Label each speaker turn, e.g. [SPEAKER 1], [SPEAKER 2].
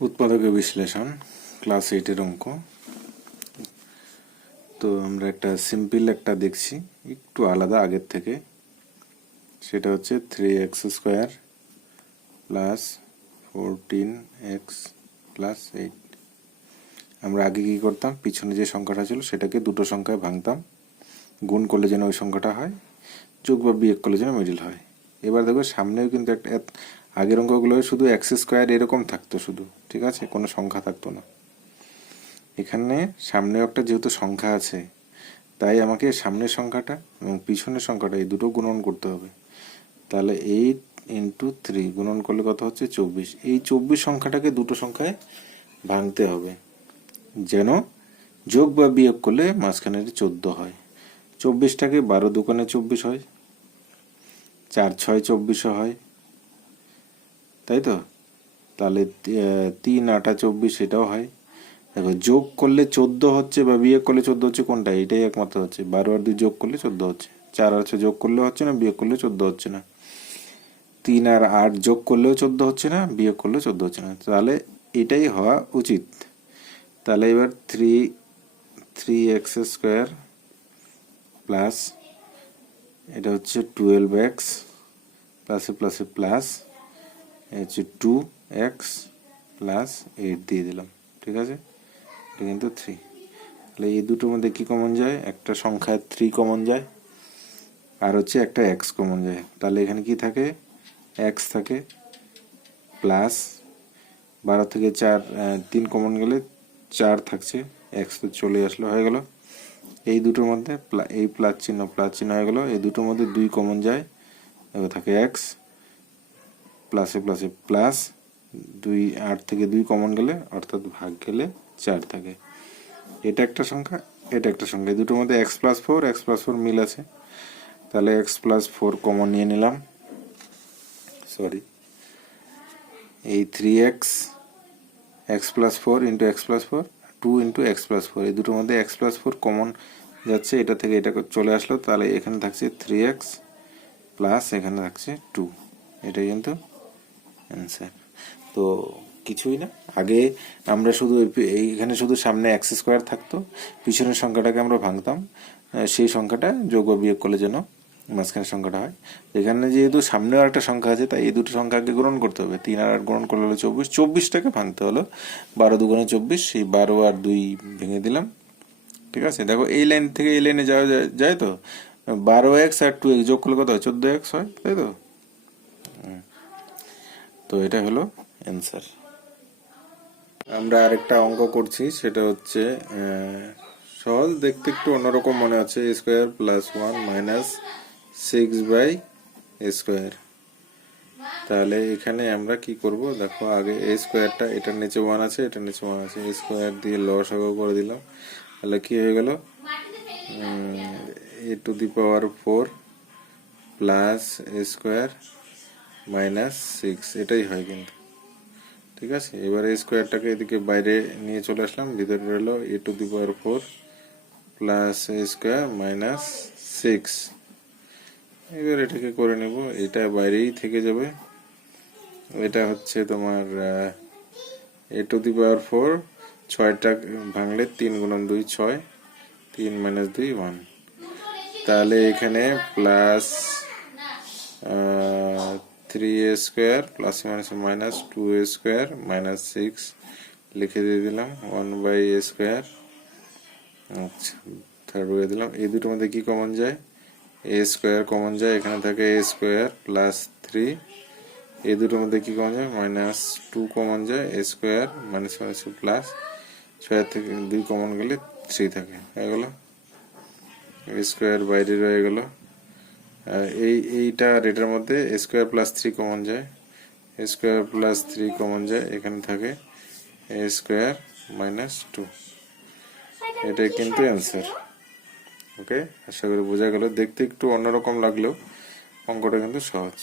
[SPEAKER 1] উৎপাদকের বিশ্লেষণ ক্লাস এইটের অঙ্ক। তো আমরা একটা সিম্পল একটা দেখছি, একটু আলাদা আগের থেকে। সেটা হচ্ছে three x square plus fourteen x plus eight আমরা আগে কী করতাম, পিছনে যে সংখ্যাটা ছিল সেটাকে দুটো সংখ্যায় ভাঙতাম। গুণ করলে যেন ওই সংখ্যাটা হয়, যোগ বা বিয়োগ করলে যেন মিডিল হয়। এবার দেখো সামনেও কিন্তু একটা আগের অঙ্কগুলো শুধু এক্স স্কোয়ার এরকম থাকতো শুধু, ঠিক আছে? কোনো সংখ্যা থাকতো না। এখানে সামনেও একটা যেহেতু সংখ্যা আছে, তাই আমাকে সামনের সংখ্যাটা এবং পিছনের সংখ্যাটা এই দুটো গুণন করতে হবে। তাহলে এইট ইন্টু থ্রি গুণন করলে কত হচ্ছে? চব্বিশ। এই চব্বিশ সংখ্যাটাকে দুটো সংখ্যায় ভাঙতে হবে, যেন যোগ বা বিয়োগ করলে মাঝখানে চোদ্দ হয়। চব্বিশটাকে বারো দোকানে চব্বিশ হয়, চার ছয় চব্বিশও হয় তাই তো? তাহলে তিন, আটা, চব্বিশ, এটাও হয়। দেখো, যোগ করলে চোদ্দ হচ্ছে বা বিয়োগ করলে চোদ্দ হচ্ছে কোনটা? এটাই একমাত্র হচ্ছে। বারো আর দুই যোগ করলে চোদ্দ হচ্ছে। চার আর যোগ করলে হচ্ছে না, বিয়োগ করলে চোদ্দ হচ্ছে না। তিন আর আট যোগ করলেও চোদ্দ হচ্ছে না, বিয়োগ করলেও চোদ্দ হচ্ছে না। তাহলে এটাই হওয়া উচিত। তাহলে এবার three three x square plus, এটা হচ্ছে টুয়েলভ এক্স, প্লাসে প্লাসে প্লাস হচ্ছে টু এক্স প্লাস এইট দিয়ে দিলাম, ঠিক আছে? এটা কিন্তু থ্রি তাহলে এই দুটোর মধ্যে কি কমন যায়? একটা সংখ্যা থ্রি কমন যায়, আর হচ্ছে একটা এক্স কমন যায়। তাহলে এখানে কি থাকে? এক্স থাকে প্লাস বারো থেকে চার তিন কমন গেলে চার থাকছে এক্স তো চলে আসলো, হয়ে গেল। এই দুটোর মধ্যে এই প্লাস চিহ্ন প্লাস চিহ্ন হয়ে গেল। এই দুটোর মধ্যে দুই কমন যায়, এবার থাকে এক্স প্লাসে প্লাসে প্লাস দুই আট থেকে দুই কমন গেলে, অর্থাৎ ভাগ গেলে চার থাকে। এটা একটা সংখ্যা, এটা একটা সংখ্যা। এই দুটোর মধ্যে x plus four x plus four মিল আছে। তাহলে এক্স প্লাস ফোর কমন নিয়ে নিলাম। সরি এই three x x plus four into x plus four two into x plus four এই দুটোর মধ্যে এক্স প্লাস ফোর কমন যাচ্ছে, এটা থেকে এটা চলে আসলো। তাহলে এখানে থাকছে থ্রি এক্স প্লাস এখানে থাকছে টু এটা কিন্তু অ্যান্সার তো কিছুই না। আগে আমরা শুধু এই- এইখানে শুধু সামনে এক্স স্কোয়ার থাকতো। পিছনের সংখ্যাটাকে আমরা ভাঙতাম। সেই সংখ্যাটা যোগ বিয়োগ করলে যেন মাঝখানের সংখ্যাটা হয়। এখানে যেহেতু সামনেও একটা সংখ্যা আছে, তাই এই দুটো সংখ্যাকে গ্রহণ করতে হবে। তিন আর আট গ্রহণ করলে হলো চব্বিশ। চব্বিশটাকে ভাঙতে হলো। বারো দুগুণে চব্বিশ, সেই বারো আর দুই ভেঙে দিলাম। ঠিক আছে? দেখো, এই লাইন থেকে এই লাইনে যাওয়া যায়- যায় তো? বারো এক্স আর টু এক্স যোগ করলে কত হয়? চোদ্দ এক্স হয়, তাই তো? হুম। তো এটা হলো অ্যান্সার আমরা আরেকটা অঙ্ক করছি, সেটা হচ্ছে সহজ, দেখতে একটু অন্যরকম মনে হচ্ছে square plus one minus six by square তাহলে এখানে আমরা কি করব? দেখো, আগে এ স্কোয়ারটা এটার নিচে ওয়ান আছে, এটার নিচে ওয়ান আছে স্কোয়ার দিয়ে লসাগু করে দিলাম। তাহলে কি হয়ে গেল? A to the power four plus square minus six, এটাই হয় কিন্তু। ঠিক আছে? এবারে স্কোয়ারটাকে এদিকে বাইরে নিয়ে চলে আসলাম ভিতরে রইল a to the power four plus square minus six এবার এটাকে করে নেব, এটা বাইরেই থেকে যাবে। এটা হচ্ছে তোমার এ টু দি পাওয়ার ফোর ছয়টা ভাঙলে তিন গুণন দুই ছয়, তিন মাইনাস দুই ওয়ান তাহলে এখানে plus three a square plus minus minus two a square minus six লিখে দিয়ে দিলাম ওয়ান বাই এ স্কোয়ার আচ্ছা থার্ড বয়ে দিলাম। এই দুটোর মধ্যে কি কমন যায়? এ স্কোয়ার কমন যায়, এখানে থাকে এ স্কোয়ার প্লাস থ্রি এই দুটোর মধ্যে কি কমন যায়? মাইনাস টু কমন যায় a square minus minus plus ছয় থেকে দুই কমন গেলে থ্রি থাকে, হয়ে গেল। স্কোয়ার বাইরে রয়ে গেল। এই, এইটা আর এটার মধ্যে স্কোয়ার প্লাস থ্রি কমন যায়। স্কোয়ার প্লাস থ্রি কমন যায়, এখানে থাকে এ স্কোয়ার মাইনাস টু এটাই কিন্তু অ্যান্সার ওকে আশা করি বোঝা গেল। দেখতে একটু অন্যরকম লাগলেও অঙ্কটা কিন্তু সহজ।